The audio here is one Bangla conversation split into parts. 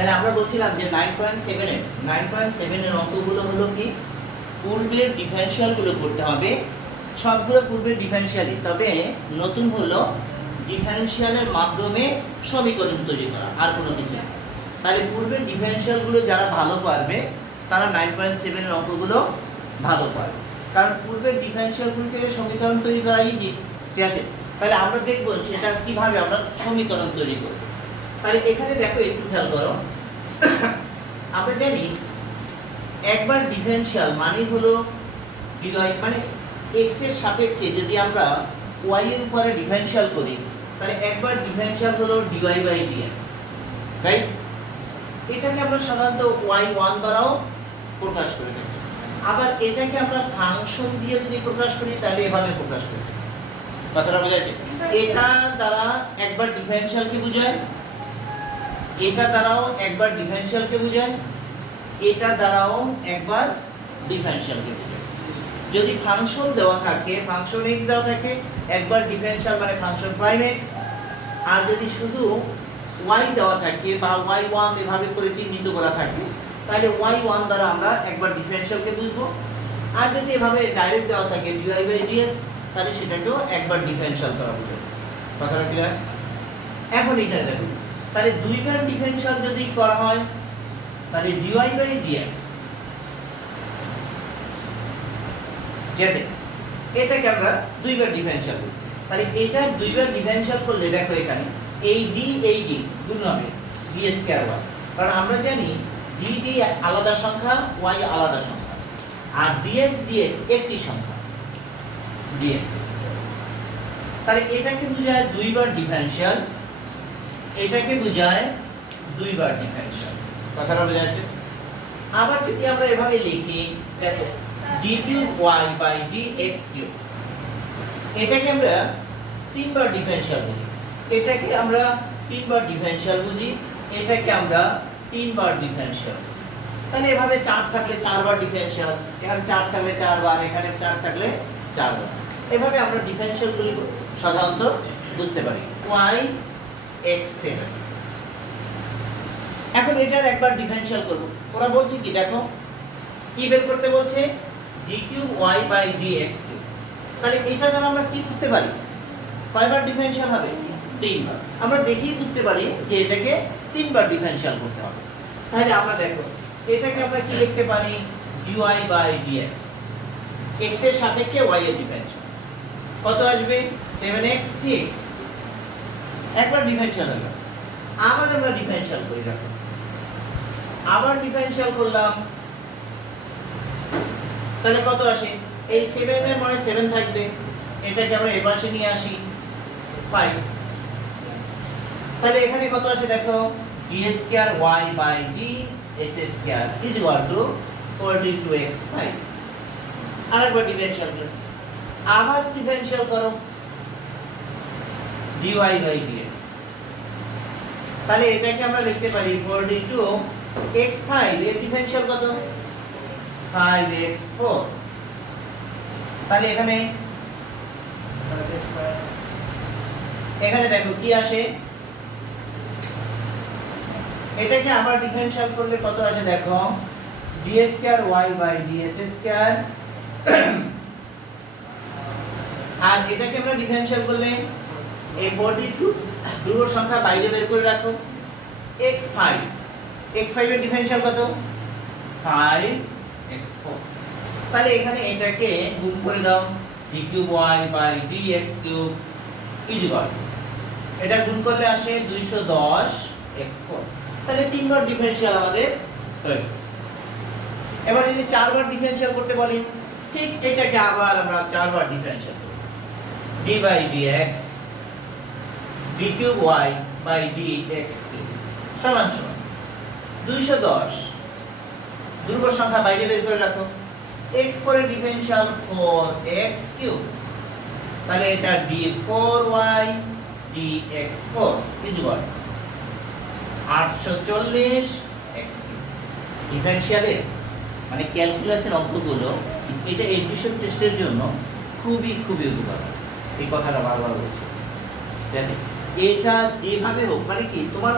তাহলে আমরা বলছিলাম যে 9.7 এর অঙ্কগুলো হলো কি পূর্বের ডিফারেনশিয়াল গুলো করতে হবে, সবগুলো পূর্বের ডিফারেনশিয়ালই, তবে নতুন হলো ডিফারেনশিয়ালের মাধ্যমে সমীকরণ তৈরি করা, আর কোনো কিছু না। তাহলে পূর্বের ডিফারেনশিয়াল গুলো যারা ভালো পারবে তারা 9.7 এর অঙ্কগুলো ভালো পারবে, কারণ পূর্বের ডিফারেনশিয়াল গুলো থেকে সমীকরণ তৈরি করা ইজি। ঠিক আছে, তাহলে আমরা দেখব সেটা কিভাবে আমরা সমীকরণ তৈরি করব। তাহলে এখানে দেখো একটু খেয়াল করো, আমরা জানি একবার ডিফারেনশিয়াল মানে হলো ডিভাইড, মানে x এর সাপেক্ষে যদি আমরা y এর উপরে ডিফারেনশিয়াল করি তাহলে একবার ডিফারেনশিয়াল হলো dy বাই dx, রাইট? এটাকে আমরা সাধারণত y1 দ্বারাও প্রকাশ করে থাকি, আবার এটাকে আমরা ফাংশন দিয়ে যদি প্রকাশ করি তাহলে এভাবে প্রকাশ করি। কথাটা বোঝা যাচ্ছে? এটা দ্বারা একবার ডিফারেনশিয়ালকে বোঝায়, এটা দ্বারাও একবার ডিফারেনশিয়ালকে বোঝায়, এটা দ্বারাও একবার ডিফারেনশিয়ালকে বোঝায়। যদি ফাংশন দেওয়া থাকে, ফাংশন x দেওয়া থাকে, একবার ডিফারেনশিয়াল মানে ফাংশন প্রাইম x, আর যদি শুধু y দেওয়া থাকে বা y1 এভাবে করে চিহ্নিত করা থাকে তাহলে y1 দ্বারা আমরা একবার ডিফারেনশিয়ালকে বুঝবো, আর যদি এভাবে ডাইরেক্ট দেওয়া থাকে dy বাই dx তাহলে সেটাকেও একবার ডিফারেনশিয়াল করা বোঝায়। কথাটা ক্লিয়ার? এখন এখানে দেখো, তাহলে দুইবার ডিফারেনশিয়াল যদি করা হয় তাহলে dy বাই dx, ঠিক আছে, এটাকে আমরা দুইবার ডিফারেনশিয়াল করি। তাহলে এটা দুইবার ডিফারেনশিয়াল করলে দেখো এখানে এই d গুণ হবে d স্কয়ার y, কারণ আমরা জানি d আলাদা সংখ্যা, y আলাদা সংখ্যা, আর dx একটি সংখ্যা dx। তাহলে এটাকে বোঝায় দুইবার ডিফারেনশিয়াল, এটাকে বোঝায় দুইবার ডিফারেনশিয়াল। কথাটা বোঝা যাচ্ছে? আবার যদি আমরা এভাবে লিখি, দেখো d cube y by dx cube, এটাকে আমরা তিনবার ডিফারেনশিয়াল বুঝি, এটাকে আমরা তিনবার ডিফারেনশিয়াল বুঝি, এটাকে আমরা তিনবার ডিফারেনশিয়াল। তাহলে এভাবে 4 থাকলে 4 বার ডিফারেনশিয়াল, এখানে 4 থাকলে 4 বার, এখানে 4 থাকলে 4 বার। এভাবে আমরা ডিফারেনশিয়াল গুলি সাধারণত বুঝতে পারি। y x7, এখন এটার একবার ডিফারেনশিয়াল করব। ওরা বলছে কি, দেখো কি বের করতে বলছে, d cube y by dx cube. তাহলে এটা দ্বারা আমরা কি বুঝতে পারি, কয়বার ডিফারেনশিয়াল হবে? 3 বার। আমরা দেখেই বুঝতে পারি যে এটাকে 3 বার ডিফারেনশিয়াল করতে হবে। তাহলে আমরা দেখো এটাকে আমরা কি লিখতে পারি, dy বাই dx, x এর সাপেক্ষে y এর ডিফারেনশিয়াল কত আসবে, 7x 6, একবার ডিফারেনশিয়াল হলো। আবার আমরা ডিফারেনশিয়াল করি, দেখো আবার ডিফারেনশিয়াল করলাম, তাহলে কত আসে, এই 7 এর মানে 7 থাকবে, এটাকে আমরা এই পাশে নিয়ে আসি 5, তাহলে এখানে কত আসে দেখো, d square y by ds square is equal to 42x5। আরেকবার ডিফারেনশিয়াল করো, আবার ডিফারেনশিয়াল করো dy বাই dx, তাহলে এটাকে আমরা লিখতে পারি 42x5 এর ডিফারেনশিয়াল কত, 5x4। তাহলে এখানে দেখো কি আসে, এটাকে আবার ডিফারেনশিয়াল করলে কত আসে দেখো, d square y by ds square, আর এটাকে আমরা ডিফারেনশিয়াল করলে এই 42 দুটো সংখ্যা বাইরে বের করে রাখো, x5 এর ডিফারেনশিয়াল কত, 5x4। তাহলে এখানে এটাকে গুণ করে দাও, d cube y by dx cube is equal, এটা গুণ করলে আসে 210x4। তাহলে 3 বার ডিফারেনশিয়াল আমাদের হয়ে গেল। এবার যদি 4 বার ডিফারেনশিয়াল করতে বলি, ঠিক এটাকে আবার আমরা 4 বার ডিফারেনশিয়াল করব, d by dx d cube y by dx cube সমান সমান 210, দুটো সংখ্যা বাইরে বের করে রাখো, x4 এর ডিফারেনশিয়াল 4x কিউব, তাহলে এটা d4y dx4 is equal 840x cube. ডিফারেনশিয়ালে মানে ক্যালকুলাসের অঙ্কগুলো এটা এডমিশন টেস্টের জন্য খুবই খুবই উপকার, এই কথাটা বারবার বলছি, ঠিক আছে? এটা যেভাবে হোক, মানে কি তোমার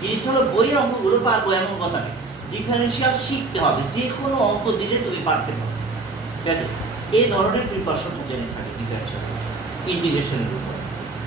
জিনিসটা হলো বইয়ের অঙ্কগুলো পারবো এমন কথা নেই, ডিফারেন্সিয়াল শিখতে হবে, যে কোনো অঙ্ক দিলে তুমি পারতে পারো, ঠিক আছে? এই ধরনের প্রিপারেশনটা জেনে থাকে ডিফারেন্সিয়াল ইন্টিগ্রেশনের উপর,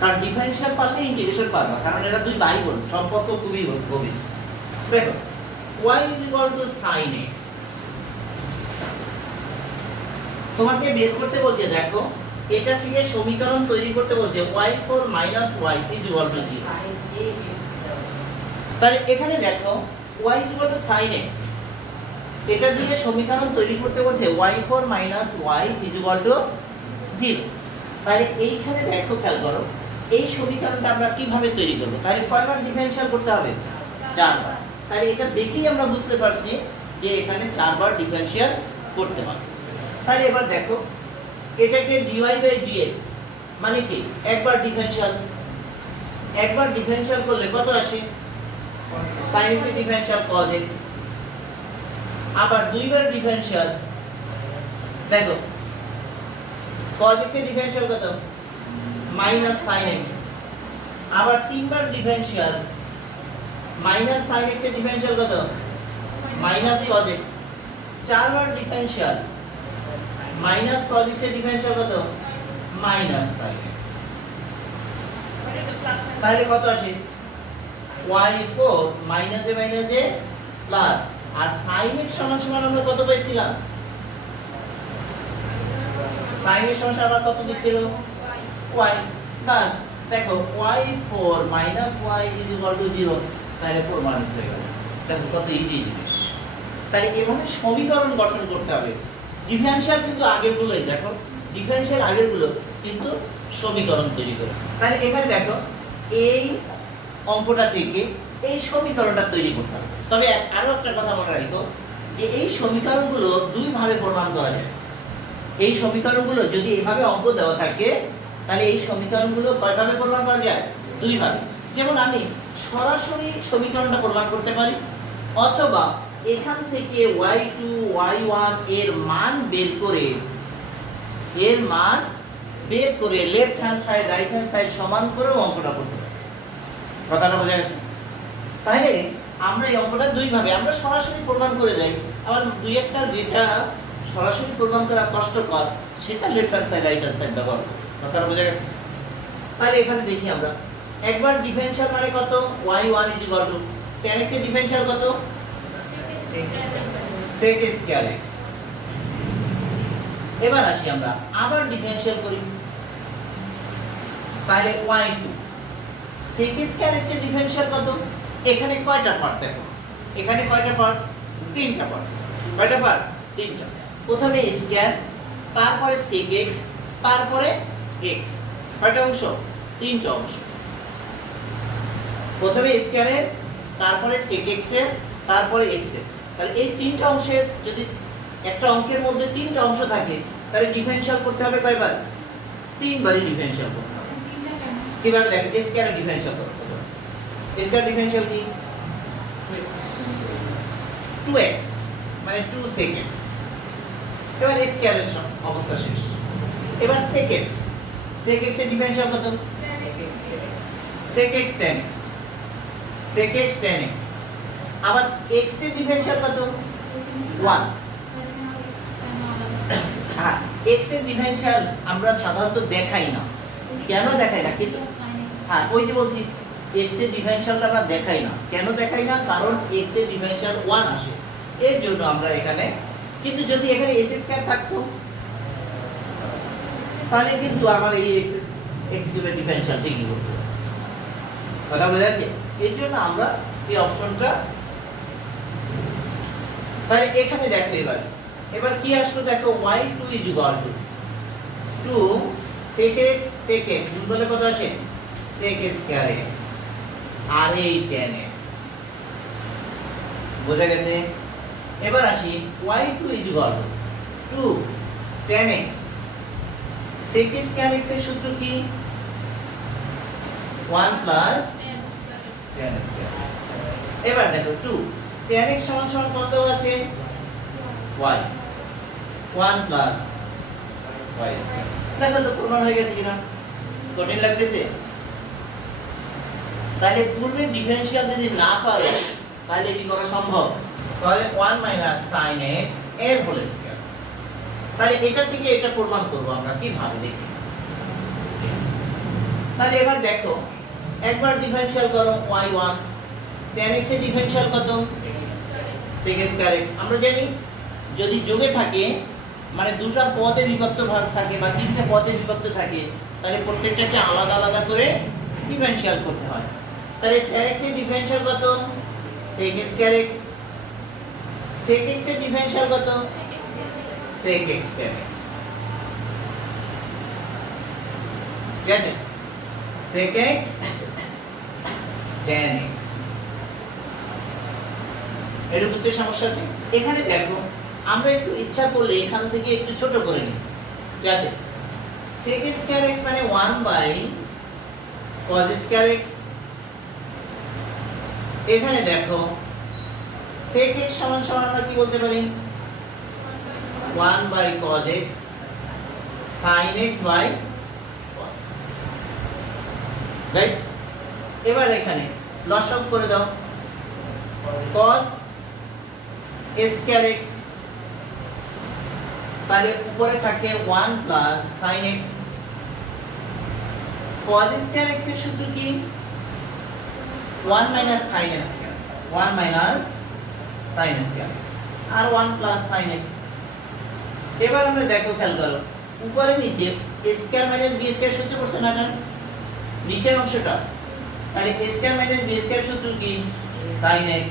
কারণ ডিফারেন্সিয়াল পারলে ইন্টিগ্রেশন পারবা, কারণ এরা দুই ভাই বোন, সম্পর্ক খুবই গভীর। দেখো y is equal to sin x, তোমাকে বের করতে বলছে, দেখো এটা থেকে সমীকরণ তৈরি করতে বলছে y4 minus y is equal to 0। তাহলে এখানে দেখো y is equal to sin x, এটা দিয়ে সমীকরণ তৈরি করতে বলছে y4 minus y is equal to 0। তাহলে এইখানে দেখো খেয়াল করো, এই সমীকরণটা আমরা কিভাবে তৈরি করব? তাহলে কয়বার ডিফারেন্সিয়াল করতে হবে? 4 বার। তাহলে এটা দেখেই আমরা বুঝতে পারছি যে এখানে 4 বার ডিফারেন্সিয়াল করতে হবে। তাহলে এবার দেখো এটাকে dy by dx মানে কি, একবার ডিফারেন্সিয়াল করলে কত আসে? sin x এর ডিফারেন্সিয়াল cos x, আবার দুইবার ডিফারেন্সিয়াল, দেখো cos x এর ডিফারেন্সিয়াল কত? মাইনাস sin x, আবার তিনবার ডিফারেন্সিয়াল মাইনাস sin x এর ডিফারেন্সিয়াল কত? মাইনাস cos x, চারবার ডিফারেন্সিয়াল মাইনাস cos x এর ডিফারেন্সিয়াল কত? Minus sin x। তাহলে কত আসে? y4 মাইনাসে মাইনাসে প্লাস, আর sin x সমান সমান আমরা কত পাইছিলাম? sin x সমান আবার কত দিছিল? y। বাস দেখো y4 minus y is equal to 0, তাহলে প্রমাণিত হয়ে গেল। দেখো কত ইজি জিনিস। তাহলে এভাবে সমীকরণ গঠন করতে হবে। ডিফারেন্সিয়াল কিন্তু আগেরগুলোই, দেখো ডিফারেন্সিয়াল আগেরগুলো কিন্তু সমীকরণ তৈরি করে। তাহলে এখানে দেখো এই অঙ্কটা থেকে এই সমীকরণটা তৈরি করতে হবে। তবে আরো একটা কথা মনে রাখো যে এই সমীকরণগুলো দুই ভাবে প্রমাণ করা যায়। এই সমীকরণগুলো যদি এভাবে অঙ্ক দেওয়া থাকে তাহলে এই সমীকরণগুলো কয়ভাবে প্রমাণ করা যায়? দুই ভাবে। যেমন আমি সরাসরি সমীকরণটা প্রমাণ করতে পারি, অথবা এখান থেকে y2 y1 এর মান বের করে left hand side right hand side সমান করে অঙ্কটা করতে পারি। কথাটা বোঝা গেছে? তাহলে আমরা এই অঙ্কটা দুই ভাবে, আমরা সরাসরি প্রমাণ করে যাই, আবার দুই একটা যেটা সরাসরি প্রমাণ করা কষ্টকর সেটা left hand side right hand side ব্যবহার করি। কথাটা বোঝা গেছে? তাহলে এখানে দেখি আমরা একবার ডিফারেন্সিয়াল মানে কত? y1 is equal to tan x এর ডিফারেন্সিয়াল কত? sec square x। এবার আসি আমরা আবার ডিফারেন্সিয়াল করি, তাহলে y2 sec square x এর ডিফারেন্সিয়াল কত? এখানে কয়টা পার্ট দেখো, এখানে কয়টা পার্ট? তিনটা পার্ট। কয়টা পার্ট? তিনটা। প্রথমে স্কয়ার, তারপরে sec x, তারপরে x। কয়টা অংশ? তিনটা অংশ। প্রথমে স্কয়ারের, তারপরে sec x এর, তারপরে x এর। তাহলে এই তিনটা অংশের যদি একটা অঙ্কের মধ্যে তিনটা অংশ থাকে তাহলে ডিফারেন্সিয়াল করতে হবে কয়বার? তিনবারই ডিফারেন্সিয়াল করতে হবে। কিভাবে দেখো? স্কয়ারের ডিফারেন্সিয়াল করতে হবে। স্কয়ার ডিফারেন্সিয়াল কি? 2x মানে 2 sec x। এবার স্কয়ারের অবস্থা শেষ। এবার sec x এর ডিফারেন্সিয়াল কত? sec x tan x, sec x tan x। আবার x এর ডিফারেন্সিয়াল কত? 1। হ্যাঁ, x এর ডিফারেন্সিয়াল আমরা সাধারণত দেখাই না। কেন দেখাই না? হ্যাঁ, ওই যে বলছি x এর ডিফারেন্সিয়ালটা আমরা দেখাই না। কেন দেখাই না? কারণ x এর ডিফারেন্সিয়াল 1 আসে, এর জন্য আমরা এখানে। কিন্তু যদি এখানে s স্কয়ার থাকতো তাহলে কিন্তু আমার এই x কিউবের ডিফারেন্সিয়াল ঠিকই করতে হবে। কথা বোঝা যাচ্ছে? এর জন্য আমরা এই অপশনটা। তাহলে এখানে দেখো এবার কি আসলো দেখো, y2 is equal to 2 sec x গুণ করলে কত আসে? sec square x আর এই tan x। বোঝা গেছে? এবার আসি y2 is equal to 2 tan x sec square x এর সূত্র কি? 1 plus tan square x। এবার দেখো 2 tan x সমান সমান কত আছে? y 1 plus y square. দেখো তো প্রমাণ হয়ে গেছে কিনা? কঠিন লাগতেছে? তাহলে পূর্বের ডিফারেনশিয়াল যদি না পারো তাহলে এটি করা সম্ভব। তাহলে 1 মাইনাস sin x এর হোল স্কয়ার। তাহলে এটা থেকে এটা প্রমাণ করব আমরা কিভাবে দেখি। তাহলে এবার দেখো একবার ডিফারেনশিয়াল করো y1 tan x এর ডিফারেনশিয়াল কত sec স্কয়ার x। আমরা জানি যদি যোগে থাকে মানে দুটো পদে বিভক্ত ভাগ থাকে বা তিনটা পদে বিভক্ত থাকে তাহলে প্রত্যেকটাকে আলাদা আলাদা করে ডিফারেনশিয়াল করতে হয়। তাহলে tan x এর ডিফারেনশিয়াল কত sec square x, sec x এর ডিফারেনশিয়াল কত sec x tan x। ঠিক আছে sec x tan x। এর বুঝতে সমস্যা আছে? এখানে দেখো আমরা একটু ইচ্ছা করলে এখান থেকে একটু ছোট করে নিই। ঠিক আছে sec স্কয়ার x মানে 1 বাই cos স্কয়ার x। এখানে দেখো sec x সমান সমান আমরা কি বলতে পারি 1 by cos x sin x by cos। Right? এবার এখানে লসাগু করে দাও cos স্কয়ার x, তাহলে উপরে থাকে 1 plus sin x। cos square x এর সূত্র কি 1 minus sin square, 1 minus sin square আর 1 প্লাস sin x। এবার আমরা দেখো খেয়াল করো উপরে নিচে স্কয়ার মাইনাস বি স্কয়ার সূত্র পড়ছে না এটা নিচের অংশটা। তাহলে স্কয়ার মাইনাস বি স্কয়ার সূত্র কি sin x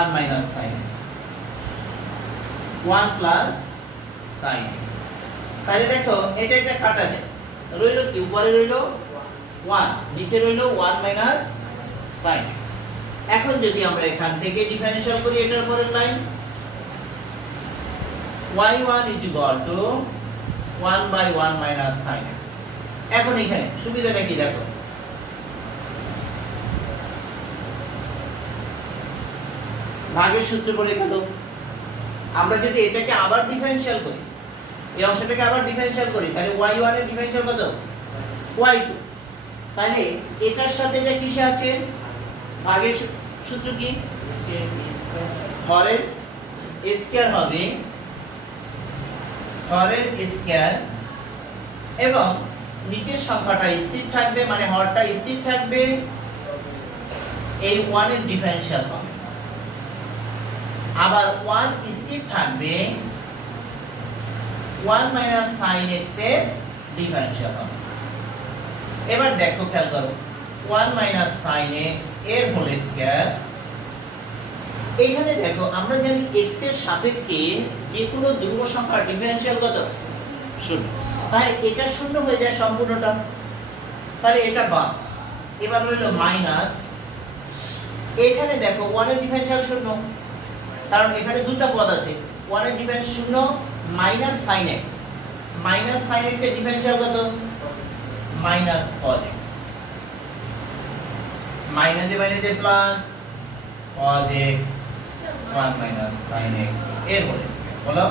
1 minus sin x 1 plus sin x। তাহলে দেখো এটা এটা কাটা যায় রইলো কি উপরে রইলো 1 নিচে রইলো 1 মাইনাস sin x। এখন যদি আমরা এখান থেকে ডিফারেনশিয়াল করি এটার পরের line y1 1 by 1 minus sin x। এখন এখানে সুবিধাটা কি দেখো ভাগের সূত্র বলে গেল। আমরা যদি এটাকে আবার ডিফারেনশিয়াল করি এই অংশটাকে আবার ডিফারেনশিয়াল করি তাহলে y1 এর ডিফারেনশিয়াল কত y2। তাহলে এটার সাথে এটা কিসে আছে ভাগের সূত্র কি হরের স্কয়ার হবে হরের স্কয়ার এবং নিচের সংখ্যাটা স্থির থাকবে মানে হরটা স্থির থাকবে এই 1 এর ডিফারেনশিয়াল হবে। আবার 1 স্থির থাকবে 1 মাইনাস sin x এর ডিফারেনশিয়াল হবে। এবার দেখো খেয়াল করো 1 মাইনাস sin x এর হোল স্কয়ার। এখানে দেখো আমরা জানি x এর সাপেক্ষে যে কোনো ধ্রুব সংখ্যার ডিফারেনশিয়াল কত 0। তাহলে এটা শূন্য হয়ে যায় সম্পূর্ণটা, তাহলে এটা বাদ। এবার হলো মাইনাস এখানে দেখো 1 এর ডিফারেনশিয়াল 0 কারণ এখানে দুটো পদ আছে 1 এর differential 0 minus sin x, minus sin x এর ডিফারেনশিয়াল কত মাইনাস cos x। মাইনাস এ মাইনাস এ plus cos x 1 minus sin x এর হোল স্কয়ার। বলো